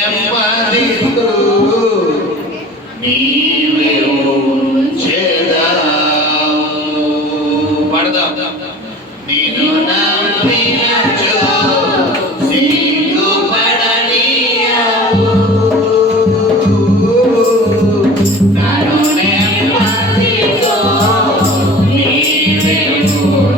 నెమ్మదితో నీవే ఉంచెదవు. పడదాం. నిన్ను నమ్మినచో సిగ్గుపడనీయవు. నన్ను నెమ్మదితో నీవే ఉంచెదవు.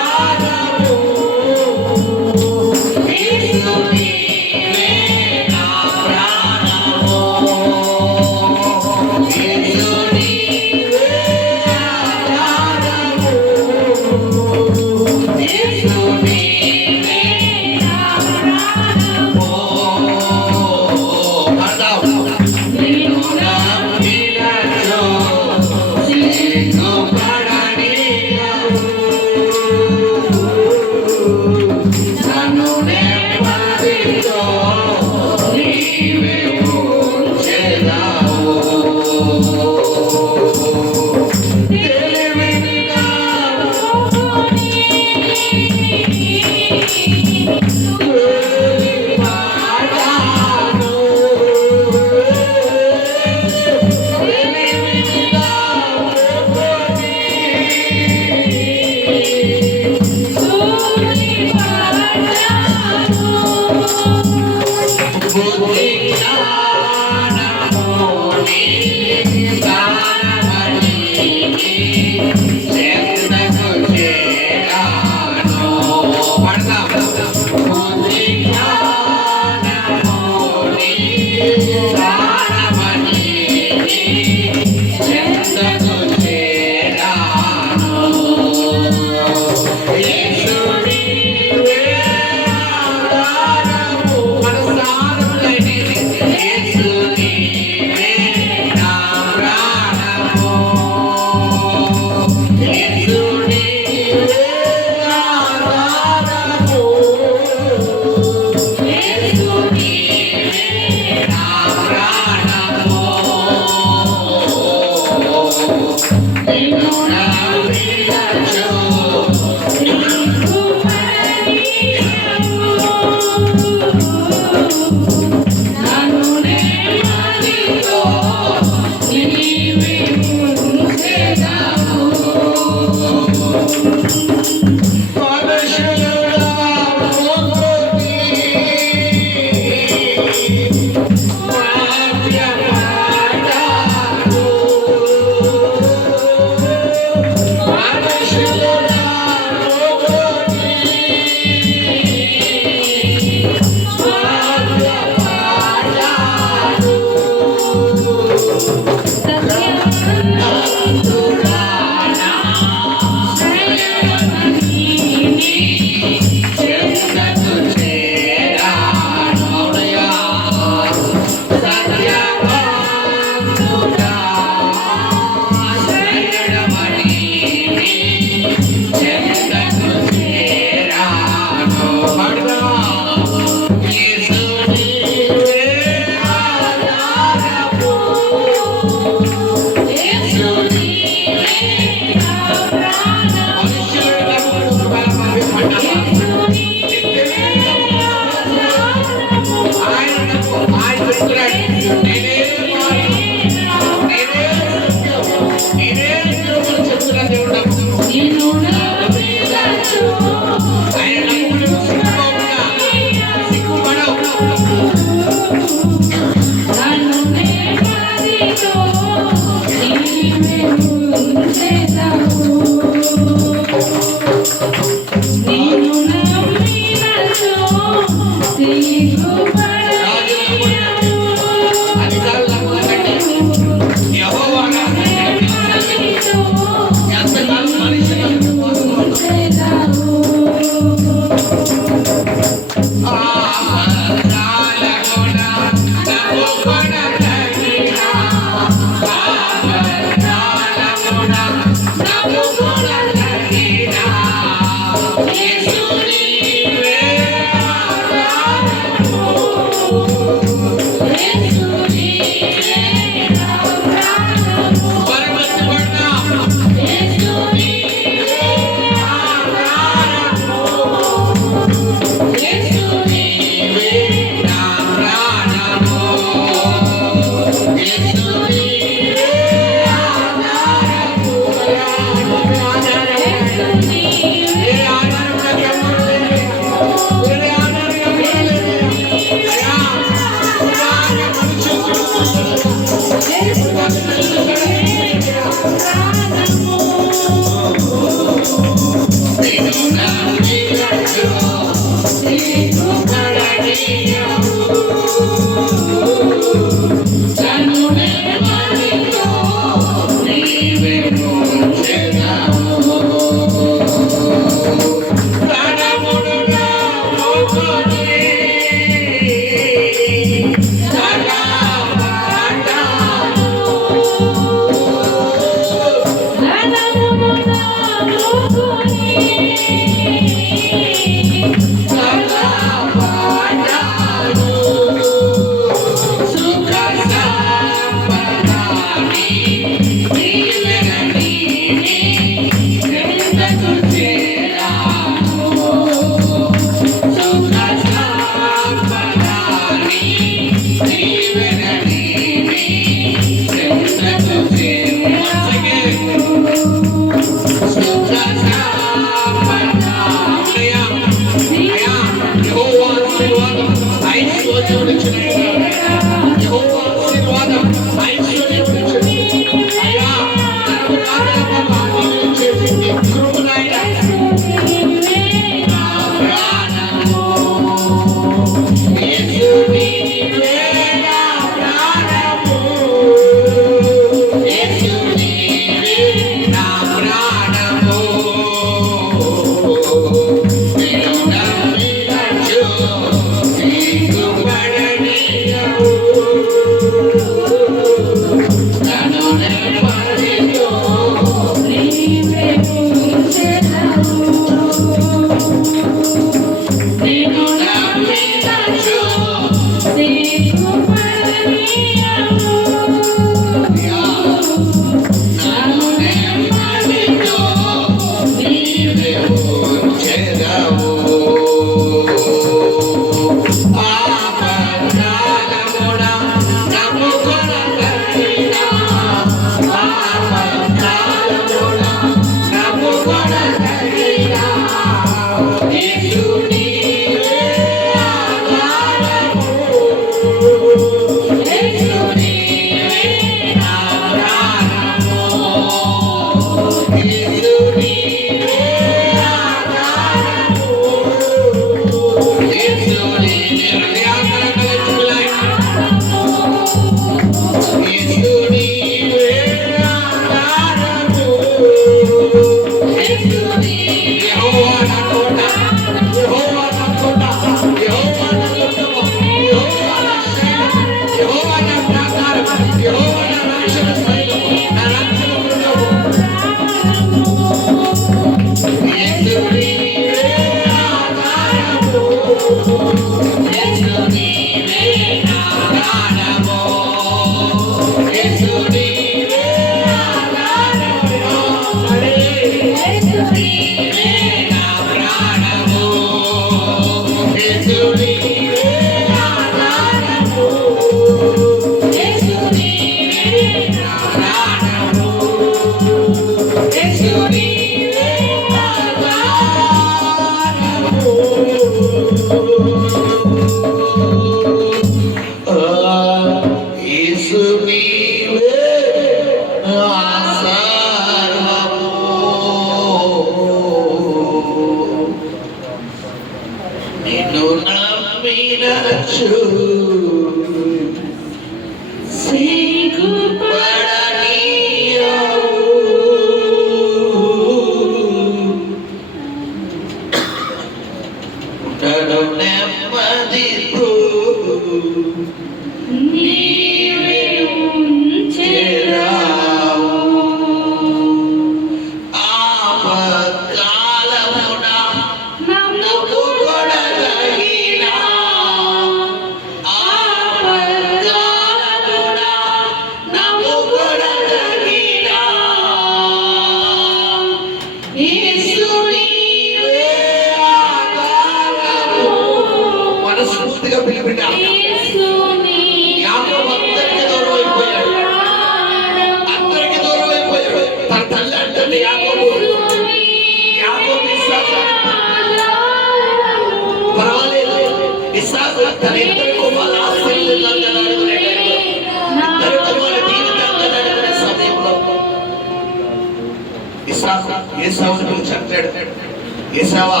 ఏసావా,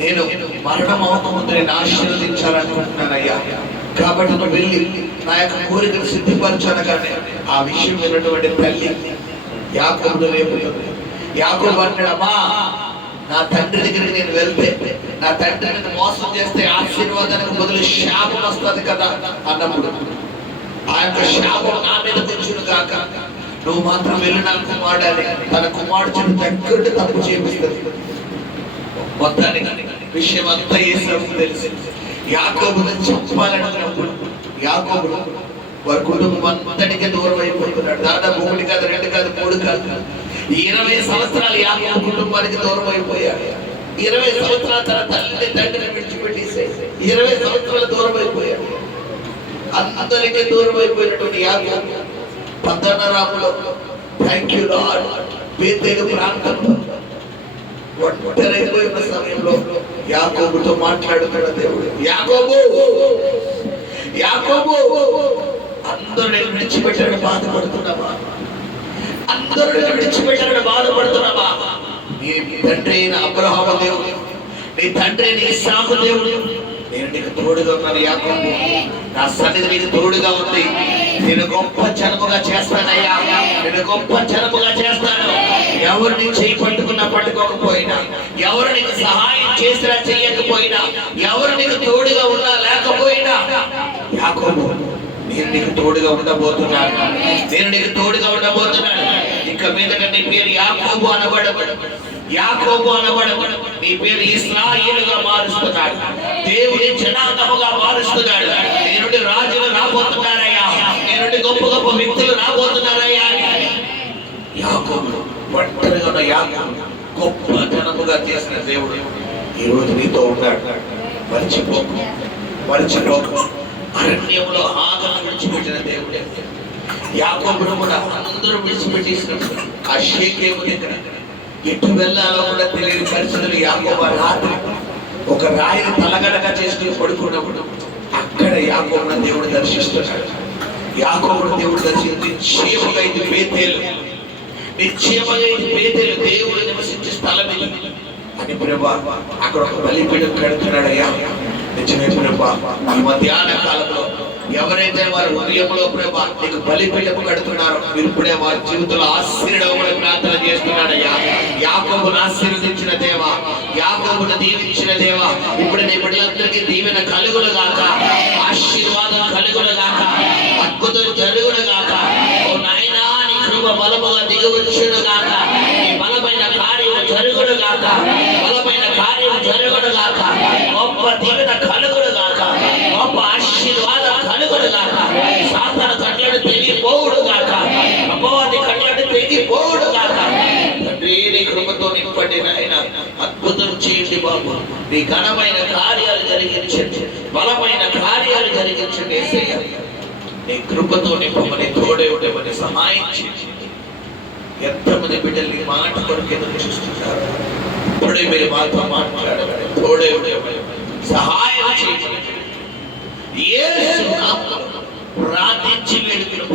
నేను మరణం అవకముందు నేను ఆశీర్వదించాలనుకుంటున్నానయ్యా, కాబట్టి నువ్వు వెళ్ళి నా యొక్క కోరికను సిద్ధిపరచాను. కానీ ఆ విషయం విన్నటువంటి తల్లి యాకోబును రేపుతుంది. యాకోబు అంటాడమ్మా, నా తండ్రి దగ్గరికి నేను వెళ్తే నా తండ్రిని మోసం చేస్తే ఆశీర్వాదానికి బదులు శాపం వస్తుంది కదా అన్నప్పుడు ఆ యొక్క శాపం నా మీద తెచ్చును కాక, నువ్వు మాత్రం వెళ్ళి నా కుమారుడని తన కుమారుడు దగ్గర తప్పు చేపిస్తుంది. మొత్తానికి విషయం అంతా ఏసావుకు తెలిసి యాకోబును చెప్పాలనుకున్నప్పుడు యాకోబు వారి కుటుంబం అంతటికి దూరం అయిపోతున్నాడు. దాదాపు 1 కాదు 2 కాదు 3 కాదు 20 సంవత్సరాలు యాకోబు కుటుంబానికి దూరం అయిపోయాడు. 20 సంవత్సరాల తన తల్లిని తండ్రిని విడిచిపెట్టేసి 20 సంవత్సరాలు దూరం అయిపోయాడు. అందరికీ దూరం అయిపోయినటువంటి యాకోబు పద్దనరాములో థ్యాంక్ యూ లార్డ్ బేతేలు ప్రాంతంలో ఒంటరైపోయిన సమయంలో యాకోబుతో మాట్లాడుతున్న దేవుడు, యాకోబు యాకోబు, అందరూ నేను విడిచిపెట్టారని బాధపడుతున్నావా? అందరూ నేను విడిచిపెట్టారని బాధపడుతున్నావా? నీ తండ్రి అయిన అబ్రహాము దేవుడు, నీ తండ్రి అయిన ఇస్సాకు దేవుడు, నేను నీకు తోడుగా ఉన్నాను యాకోబు. నా సన్నిధి నీకు తోడుగా ఉంది. నేను గొప్ప జనముగా చేస్తానయ్యా, నేను గొప్ప జనముగా చేస్తాను. ఎవరు నీ చేయి పట్టుకున్నా పట్టుకోకపోయినా, ఎవరు నీకు సహాయం చేసినా చెయ్యకపోయినా, ఎవరు నీకు తోడుగా ఉన్నా లేకపోయినా, యాకోబు నేను నీకు తోడుగా ఉండబోతున్నాను. నేను నీకు తోడుగా ఉండబోతున్నాను. ఇక మీదట నీ పేరు యాకోబు అనబడబడు, యాకోబు అనబడబడు. నీ పేరు ఇశ్రాయేలుగా మారుస్తున్నాడు. దేవుని జనాంగముగా మారుస్తున్నాడు. నీ నుండి రాజులు రాబోతున్నారయ్యా, నీ నుండి గొప్ప గొప్ప వ్యక్తులు రాబోతున్నారయ్యా. యాకోబు ఒంటరిగా ఉన్న యాకోబు గొప్ప జనముగా చేసిన దేవుడు ఈ రోజు నీతో ఉన్నాడు. మర్చిపోకు, మర్చిపోకు. అరణ్యంలో ఆగను విడిచిపెట్టిన దేవుడే. యాకోబును కూడా అందరూ విడిచిపెట్టేసినప్పుడు ఆ షేకేము దగ్గర ఎటు వెళ్ళాలో కూడా తెలియని పరిస్థితులు యాకోబు రాత్రి ఒక రాయిని తలగడగా చేసుకుని పడుకున్నప్పుడు అక్కడ యాకోబును దేవుడు దర్శిస్తున్నాడు. యాకోబును దేవుడు దర్శించి నిశ్చయముగా ఇది బేతేలు, నిశ్చయముగా ఇది బేతేలు, దేవుడు నివసించే స్థలం ఇది అని ప్రభా అక్కడ ఒక బలిపీఠం కడుతున్నాడయ్యా. నిజమే ప్రభా, ఈ మధ్యాహ్న కాలంలో ఎవరైతే వారి హృదయంలో ప్రభా నీకు బలిపీఠం కడుతున్నారో మీరు ఇప్పుడే వారి జీవితంలో ఆశీర్వాదం ప్రార్థన చేస్తున్నాడయ్యా. యాకోబును ఆశీర్వదించిన దేవా, యాకోబును దీవించిన దేవా, ఇప్పుడు నీ బిడ్డలందరికీ దీవెన కలుగును గాక, ఆశీర్వాదం కలుగును గాక, అద్భుతం జరుగును గాక. ఓ నాయనా, నీ కృప బలముగా దిగువచ్చును గాక, నీ బలమైన కార్యం జరుగును గాక, బలమైన కార్యం జరుగును గాక, గొప్ప దీవెన కలుగును గాక, గొప్ప ఆశీర్వాదం కలుగును గాక. సాతాను కళ్ళను తెగిపోవుడు గాక, అపవాది కళ్ళను తెగిపోవుడు గాక. తండ్రి నీ కృపతో నింపండి నాయన, అద్భుతం చేయండి బాబు. నీ ఘనమైన కార్యాలు జరిగించండి, బలమైన కార్యాలు జరిగించండి యేసయ్య. నీ కృపతో నింపమని, తోడే ఉండమని సహాయం చేయండి. ఎంతమంది బిడ్డలు ఈ మాట కొరకు ఎదురు చూస్తున్నారు. ఇప్పుడే మీరు మాతో మాట్లాడమని, తోడే ఉండమని సహాయం చేయమని యేసు నామములో ప్రార్థించి వేడుకుంటున్నాను.